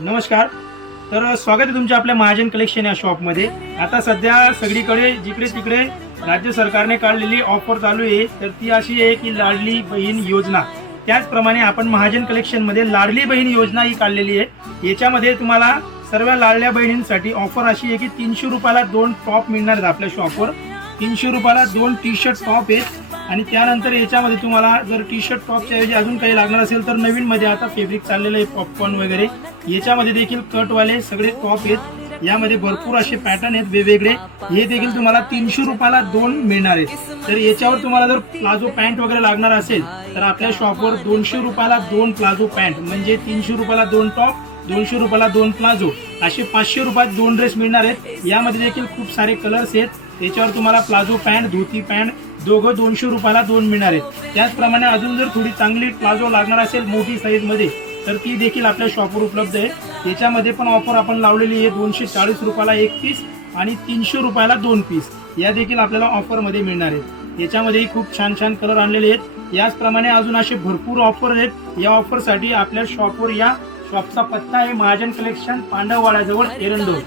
नमस्कार. तर स्वागत आहे तुमच्या आपल्या महाजन कलेक्शन या शॉपमध्ये. आता सध्या सगळीकडे जिकडे तिकडे राज्य सरकारने काढलेली ऑफर चालू आहे. तर ती अशी आहे की लाडली बहीण योजना. त्याचप्रमाणे आपण महाजन कलेक्शनमध्ये लाडली बहीण योजना ही काढलेली आहे. याच्यामध्ये तुम्हाला सर्व लाडल्या बहिणींसाठी ऑफर अशी आहे की 300 रुपयाला 2 टॉप मिळणार आहेत आपल्या शॉपवर. 300 रुपयाला 2 टी शर्ट टॉप आहेत. आणि त्यानंतर याच्यामध्ये तुम्हाला जर टी शर्ट टॉपच्या ऐवजी अजून काही लागणार असेल तर नवीनमध्ये आता फॅब्रिक चाललेलं आहे पॉपकॉर्न वगैरे. याच्यामध्ये देखील कटवाले सगळे टॉप आहेत. यामध्ये भरपूर असे पॅटर्न आहेत वेगवेगळे. हे देखील तुम्हाला 300 रुपयाला 2 मिळणार आहेत. तर याच्यावर तुम्हाला जर प्लाझो पॅन्ट वगैरे लागणार असेल तर आपल्या शॉपवर 200 रुपयाला 2 प्लाझो पॅन्ट म्हणजे 300 रुपयाला 2 टॉप, 200 रुपयाला 2 प्लाझो असे 500 रुपयात 2 ड्रेस मिळणार आहेत. यामध्ये देखील खूप सारे कलर्स आहेत. त्याच्यावर तुम्हाला प्लाझो पॅन्ट, धोती पॅन्ट दोघं 200 रुपयाला 2 मिळणार आहेत. त्याचप्रमाणे अजून जर थोडी चांगली प्लाझो लागणार असेल मोठी साईजमध्ये तर ती देखील आपल्या शॉपवर उपलब्ध आहे. याच्यामध्ये पण ऑफर आपण लावलेली आहे. 240 रुपयाला 1 पीस आणि 300 रुपयाला 2 पीस या देखील आपल्याला ऑफरमध्ये मिळणार आहेत. याच्यामध्येही खूप छान छान कलर आणलेले आहेत. याचप्रमाणे अजून असे भरपूर ऑफर आहेत. या ऑफरसाठी आपल्या शॉपवर या. शॉपचा पत्ता आहे महाजन कलेक्शन, पांडववाड्याजवळ, एरंडोल.